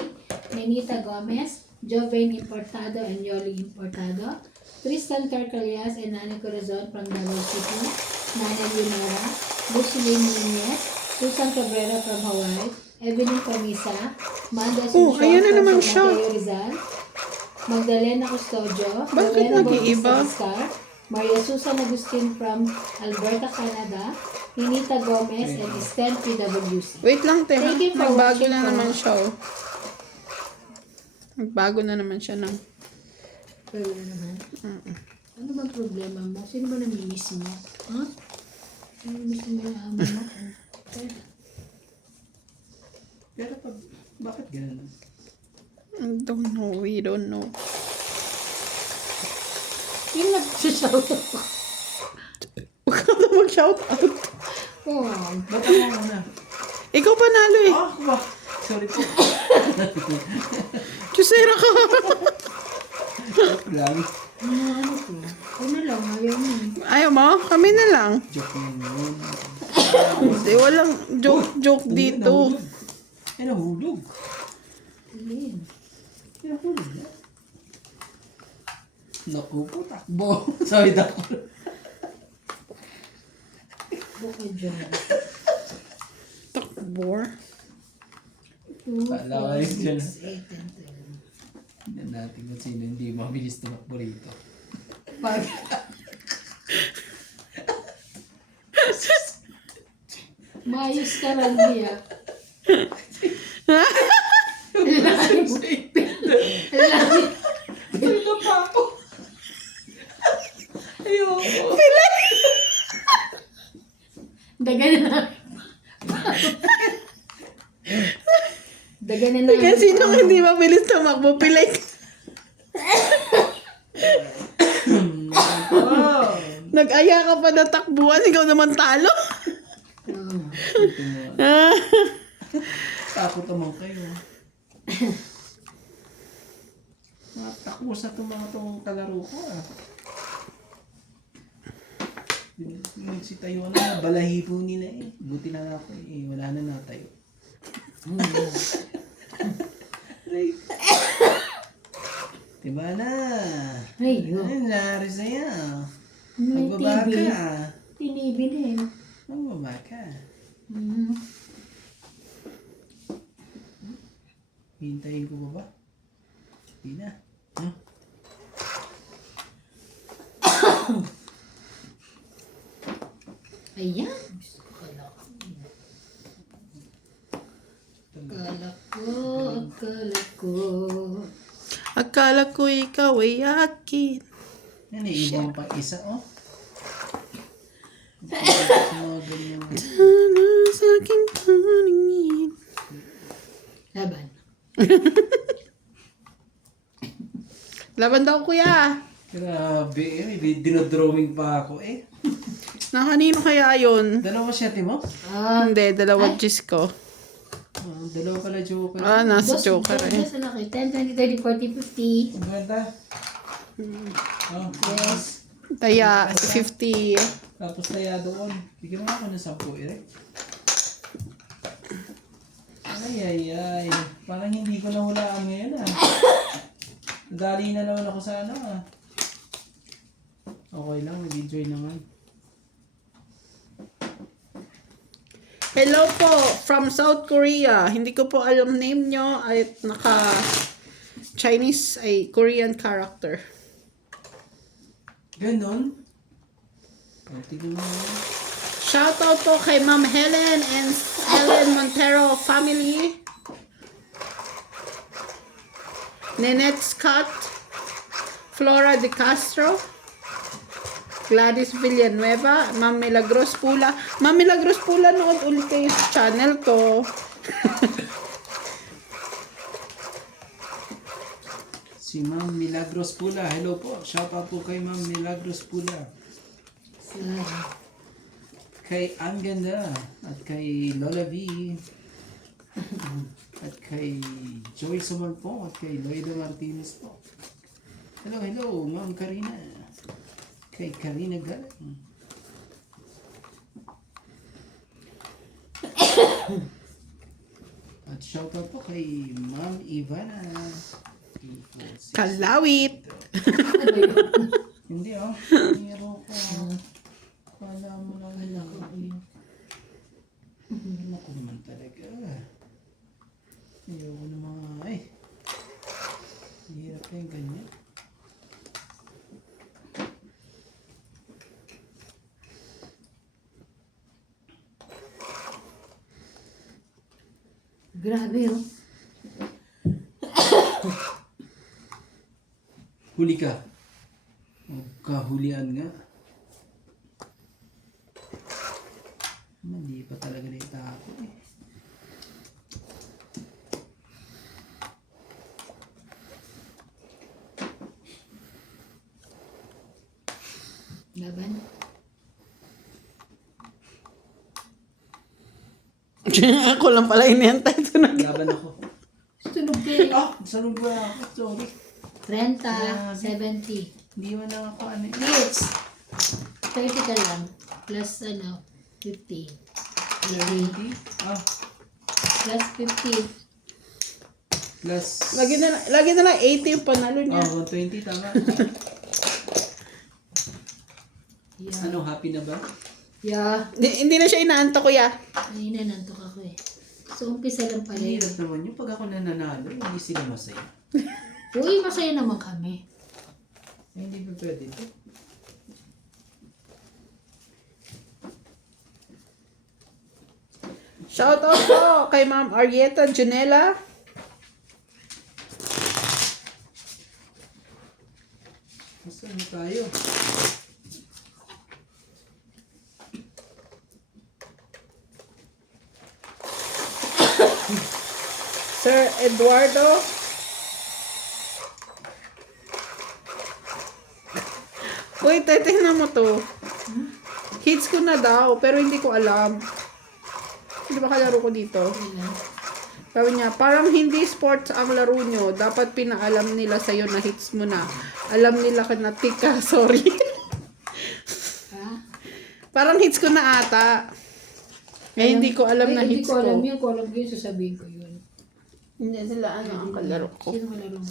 Nenita Gomez, Jovain Importado, and Yoli Importado. Tristan Carcalias and Nani Corazon from Davao City. Nana Lunara, Lucilene Nunez, Susan Cabrera from Hawaii. Evelyn Camisa, Manda Sunshaw ayan na naman from siya. Mateo Rizal. Magdalena Custodio, Bakit Lorena nag-iiba? Bautista Rizal, Maria Susan Agustin from Alberta, Canada, Ninita Gomez, and Stan PWC. Wait lang, te. Thank you for Nagbago watching na po. naman siya. Oh. Nagbago na naman siya ng... Pero naman, ano bang problema mo? Sino ba namimiss mo? Ha? Sino namimiss mo yung amo mo? Pero bakit ganun? I don't know. We don't know. Yung nag-shout ako. Huwag ka na mag-shout out. Oh, Ba't ako muna? Ikaw panalo eh. Ah, ba? Sorry po. Chusera ka. Grabe. ano to? Ano lang, ayaw mo. Ayaw mo? Kami na lang. Joke lang yun. Hindi, walang joke dito. Ay, nahulog. Alin? Ay, nahulog na. Naku po, takbo. Sabi takbo. Bukod dyan. Takbor. 2, Kala ko yun dyan. 6, 8, 10. Tignan natin kung sino hindi mabilis tumakbo rito. Pag... Maayos ka lang niya. Ito pa ako. Ayoko. Dagan na. Dagan na. Kasi nung hindi mabilis tumakbo, pilay ka. Oh. Nag-aya ka pa na takbuhan, ikaw naman talo. Takot naman kayo. Takbo sa itong mga itong kalaro ko ah. Yung si tayo na, balahibo nila eh. Buti na ako eh. Wala na natayo. Aray. Diba na? Ayo. Ano nangyari sa'yo? May Magbaba TV. ka. Tinibi na eh. Magbaba ka. Hintayin ko ba ba? Hindi na. Huh? Ayan. Akala ko. Akala ko ikaw ay akin. Yan eh, ibang pa isa oh. Mga ganyan. Sana sa aking paningin. Laban. Laban daw kuya. Grabe eh, dinodrawing pa ako eh. Na kanino kaya yun? Dalawa siya, Timo? Hindi, dalawa Diyos ko. Dalawa pala joker. Nasa joker eh. Dos na kayo. 10, 20, 30, 40, 50. Ang ganda. Oh, Yes. Taya, 50. tapos taya doon. Bigyan mo ako ng 10 eh. Ay. Parang hindi ko nahulaan ngayon ah. Nadali na naman ako sa ano ah. Okay lang, nag-enjoy naman. Hello po, from South Korea. Hindi ko po alam name nyo. Ay, naka Chinese ay Korean character. Ganon. Tignan mo naman. Shoutout po kay Ma'am Helen and Helen Montero family. Nenette Scott, Flora De Castro, Gladys Villanueva, Ma'am Milagros Pula. Ma'am Milagros Pula, nood ulit kayo sa channel ko. Si Ma'am Milagros Pula. Hello po. Shoutout po kay Ma'am Milagros Pula. Kay Ang Ganda. At kay Lola V. At kay Joy Suman po. At kay Loida Martinez po. Hello, hello, Ma'am Karina. Kay Karina galing. At shoutout po kay Ma'am Ivana. 246. Kalawit. Hindi Meron ko. Kala mo lang Naku naman talaga. Ayoko na mga hirap na yung ganyan. Grabe oh. Huli ka. Kahulian nga. Hindi pa talaga na itapo eh. Laban. Ako lang pala inihantay ito na. Laban ako. Sunog kayo. Sarong ba ako? Sorry. 30, 70. Hindi man lang ako Yes. 30 ka lang. Plus 50. 80. Plus 50. Plus. Lagi na lang 80 yung panalo niya. 120 tama. Yeah. Ano, happy na ba? Yeah. Hindi na siya inaanto, kuya. Ay, nanantok ako eh. So, umpisa lang pala yun. Hirap naman yung pag ako nananalo, hindi sila masaya. Uy, masaya naman kami. Hindi pa pwede ito. Shout out po kay Ma'am Arieta Junela. Saan na tayo? Sir Eduardo. Uy, tingnan mo to. Hits ko na daw, pero hindi ko alam. Hindi ba kalaro ko dito? Sabi niya, parang hindi sports ang laro nyo. Dapat pinaalam nila sa'yo na hits mo na. Alam nila ka na tika, sorry. Ha? Parang hits ko na ata. Eh, hindi ko alam na hits ko. Hindi ko alam yun, sasabihin ko yun. Hindi sila ang kalaro ko. Sino kalaro mo?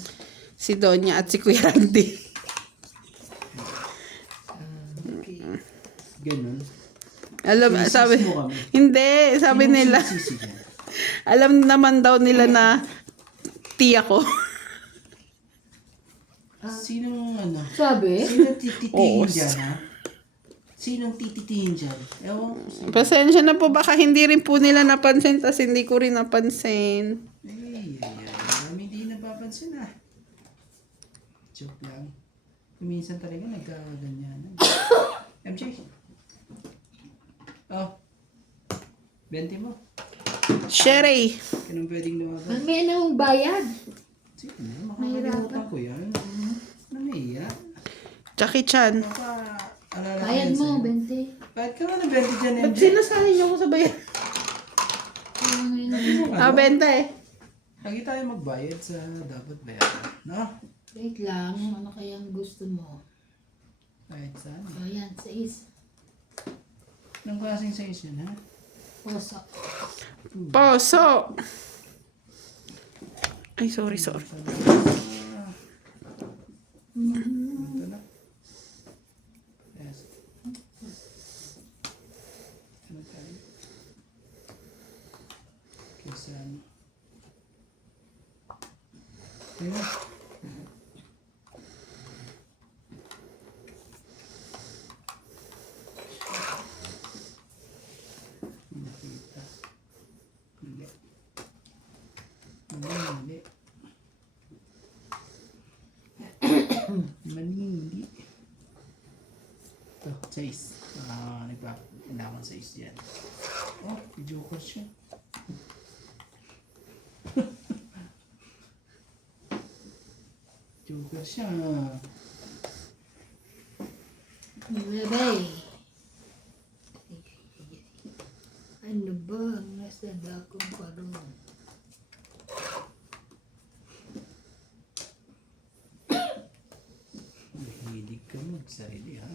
Si Donya at si Kuya Randy. Ganun. Alam, Sinisisi sabi, mo kami. hindi, sabi Sino nila, sinisisi mo? alam naman daw nila na tiya ko. Sinong ano? Sabi? Sinong tititihin Oo. dyan ha? Sinong tititihin dyan? Ewan ko sa'yo. Pasensya na po, baka hindi rin po nila napansin, tas hindi ko rin napansin. Ay. Marami hindi napapansin ah. Joke lang. Minsan talaga nagkaganyan. MJ. Oh. 20 mo. Sherry. Kanong pwedeng lumaban? Mamaya na mong bayad. Sige na, makakalimutan ko yan. Namiya. Jackie Chan. Alala ko Bayad yan mo, sa'yo. 20. Bayad ka nga ng 20 dyan, Ba't MJ. sinasahin niyo ko sa bayan? Benta eh. Lagi tayo magbayad sa dapat bayaran. No? Wait lang, ano kayang gusto mo? Bayad saan? O yan, 6. Anong klaseng size yun, ha? Puso. Poso. Ay, sorry. Ito na. Yes. Ito na tayo. Kesa ano. Ayun. Nakita. Hindi. Mali. Mali. Ito, size. Nagpapinakon size yan. Oh, joker siya. Joker siya. Bye-bye. Ano ba ang nasa dakong parong? Sarili ha.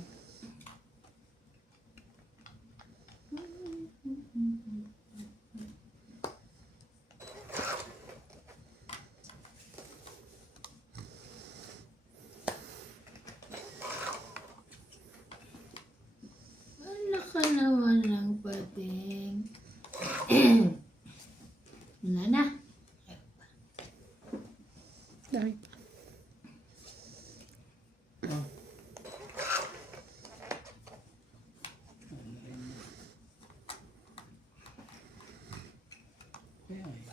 Wala ka naman ng pating. Wala na. Dahil. Oh. Kaya eh.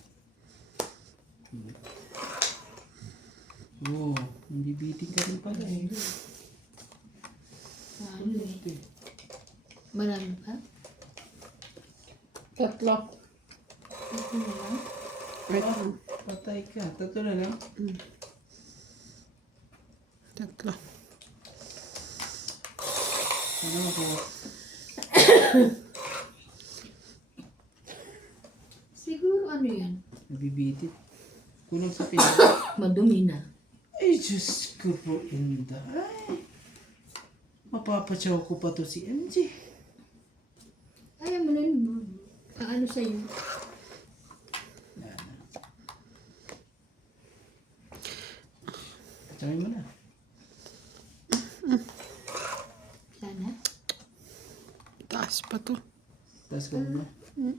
Oo, hindi biting ka rin pala eh. Ano eh. Marami pa? Tatlo. Ito na lang. Ah, patay ka. Tatlo na lang. Tatlo. Ano ako? Siguro ano yan? Nabibitit. Kulang sa pinag. Madumi na. Ay, Diyos ko po, Inda. Ay. Mapapatsaw ko pa to si MJ. Ayaw mo na yun. Paano sa'yo? Yan. Patsawin mo na. Sana? Taas pa to. Tapos ko na.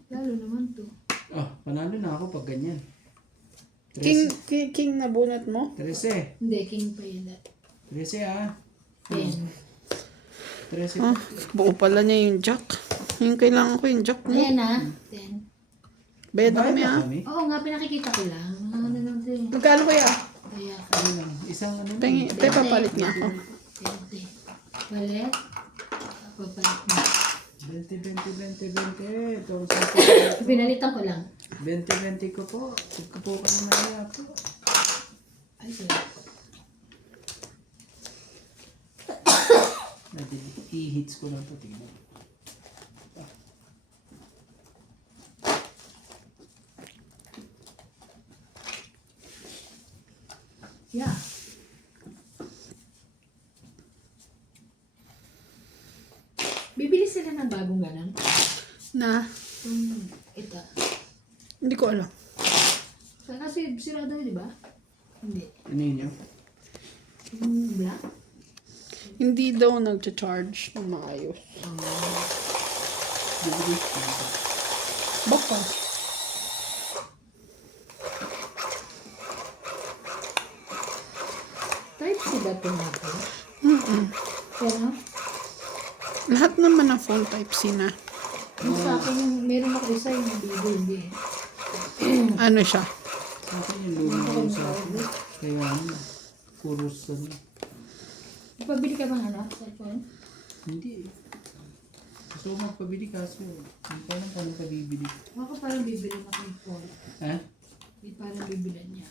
Lalo naman to. Ah, panalo na ako pag ganyan. King na bunot mo? 13. Hindi, king pa yun. 13 ah. 10. 13 Ah, buo pala niya yung jack. Yung kailangan ko yung jack mo. Ayan na. 10. Bayad na kami Bayad ah. kami. Oo nga, pinakikita ko lang. Ano lang ito eh. Magkano kaya? Kaya ka. Ano lang, isang ano lang. Pengi, tayo papalit niya ako. 20. Balet. Papalit mo. 20, 20, 20, 20. Ito, sa Pinalitan ko lang. 20, 20 ko po. Tigko po ka na maya po. Ay, sorry. I-hits ko lang po. Tingnan. Yeah. Bibili sila ng bagong ganon. Na, Ito. hindi ko alam. Kasi sira daw, di ba? Hindi. Ano yun yun? Yung black? Hindi daw nag-charge ng maayos. Bibili. Baka. Type C ba ito natin? Pero, Lahat naman ng phone type C na. yung sa akin, yung meron ako isa yung hindi. Ano siya? Sa akin yung luma ko sa akin. Kaya ano, puro sa... Pabili ka bang ano? Cellphone? Hindi eh. Gusto ko magpabili kaso hindi ko alam paano pabibili. Ako parang bibili ako ng phone. Ha? Hindi parang bibili niya.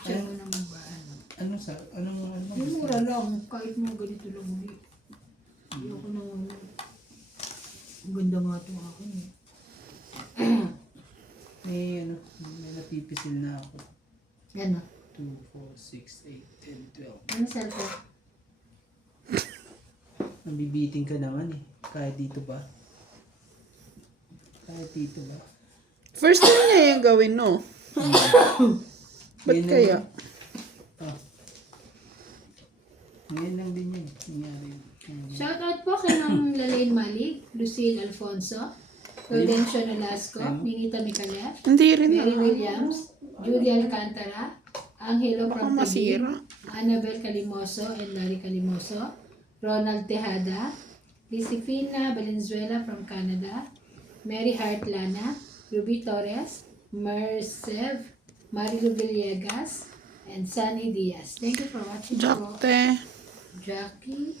Siya mo naman ba ano? Ano sa... Anong... Ano? Yung mura lang, kahit mo ganito lang ulit. Hindi ako na ano. Ang ganda nga ito akin eh. May ano, may napipisil na ako. Yan o. 2, 4, 6, 8, 10, 12. Ano cellphone? Nabibiting ka naman eh. Kahit dito ba? Kahit dito ba? First time niya yung gawin, no? Ba't Yan kaya? lang- Ah. Ngayon lang din yun. Nangyari yun. Shoutout po kay Ma'am Lalaine Malig, Lucille Alfonso, Prudencio Nolasco, Ninita Micalet, Hindi rin Mary na. Williams, Julia Alcantara, Angelo Baka from masira. Taguig, Annabel Calimoso and Larry Calimoso, Ronald Tejada, Lisifina Valenzuela from Canada, Mary Hart Lana, Ruby Torres, Mercev, Marilu Villegas, and Sunny Diaz. Thank you for watching Jack, po. te. Jackie.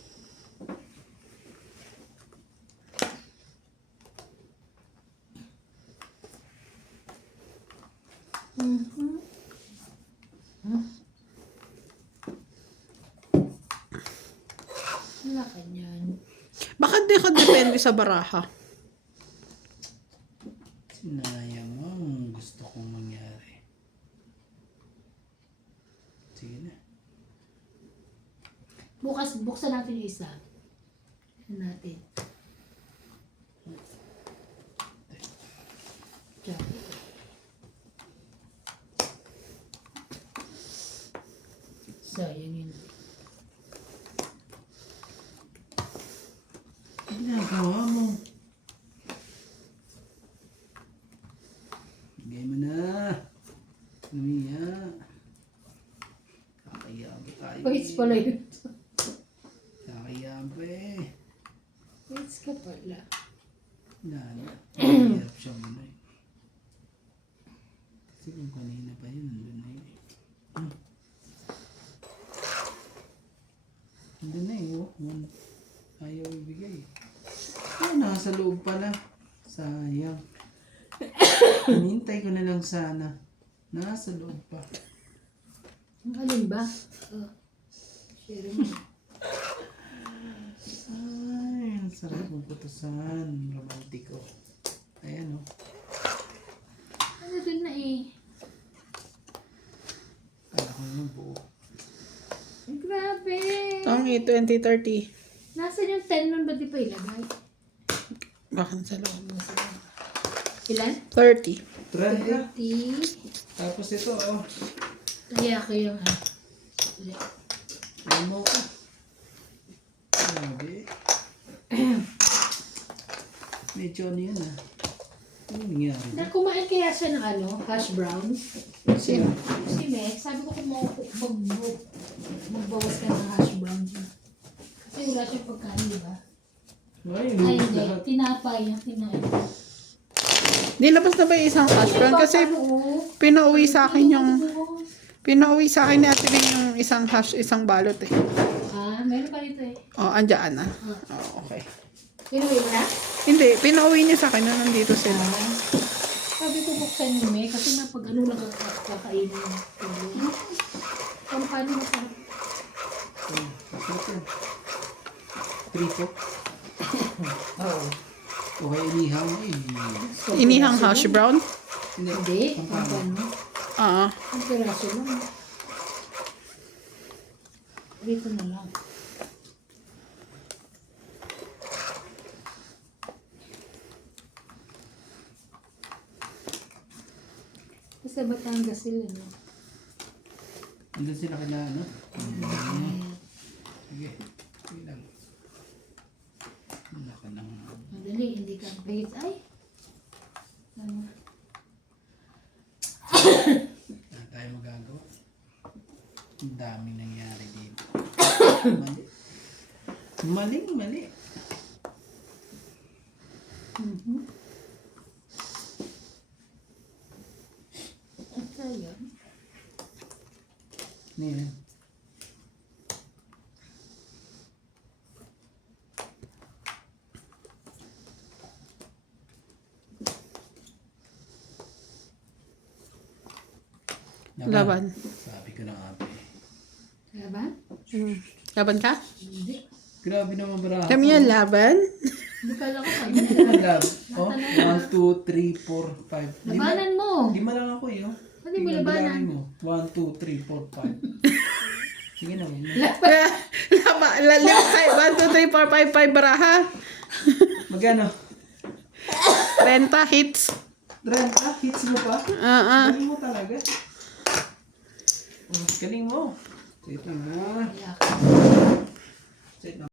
Wala ka niyan. Baka di ka depende sa baraha. Sinayang mo ang gusto kong mangyari. Sige na. Bukas, buksan natin yung isa. Yan natin. Diyan. So, yan yun. Ginagawa mo. Bigay mo na. Lumiya. Kakaya ba tayo? Wait pala yun. Kakaya ba eh. Wait ka pala. Hirap siya muna eh. Kasi kung kanina pa yun, nandun na yun eh. Nandun na eh, oh. Ayaw ibigay. Ah, nasa loob pala. Sayang. Hinintay ko na lang sana. Nasa loob pa. Ang alin ba? Oh. Share mo. Ay, ang sarap ng putusan. Romantiko. Ayan oh. Ano dun na eh? Kala ko naman buo. Ay, grabe. Tongi, 2030. Nasaan yung 10 nun? Ba't di pa ilagay? Baka sa loob. Ilan? 30. 30. 30. Tapos ito oh. Kaya ko yung Ayan mo ko. Grabe. Medyo ano yun ah. Ano nangyari? Kumain kaya siya ng ano? Hash brown? Sino? Si Meg, sabi ko kung magbawas ka ng hash brown. Kasi wala siyang pagkain, di ba? Ay, Ay, inulit hindi. lahat. Tinapay yung kinain. Nilabas na ba yung isang cash brand? Kasi pinauwi sa akin yung... Pinauwi sa akin ni Ate Ling yung isang hash, isang balot eh. Ah, meron pa rito eh. Oh, andyan na. Oh, okay. Pinuwi mo na? Hindi, pinauwi niya sa akin na nandito sila. Ah. Sabi ko buksan yung Meg kasi nga pag ano lang kakainin. Paano masarap? Masarap yan. Trito. Oo. Okay, inihaw mo eh. Inihang hash brown? Hindi. Paano? Ang piraso lang. Dito na lang. Sa Batangas sila, no? Andun sila kaya ano? Sige. Sige lang. Wala ka nang... Madali, hindi ka bait. Ay! Ano? Wala tayo magagawa. Ang daming nangyari dito. Mali. Maling mali. Ito yun. Ano yan? Laban. Sabi ko na nga ba eh. Laban? Laban ka? Hindi. Grabe naman baraha. Kami yung laban? Hindi ka lang ako. Ang lab. Oh, 1, 2, 3, 4, 5. Labanan mo! Lima lang ako eh. Oh. Ano mo labanan? Mo. 1, 2, 3, 4, 5. Sige na. Yun. Laban. 1, 2, 3, 4, 5, 5 baraha. Magkano? 30 hits. Trend ah, hits mo pa? Galing mo talaga. Oh, galing mo. Wait lang ha. Wala ka. Wait lang.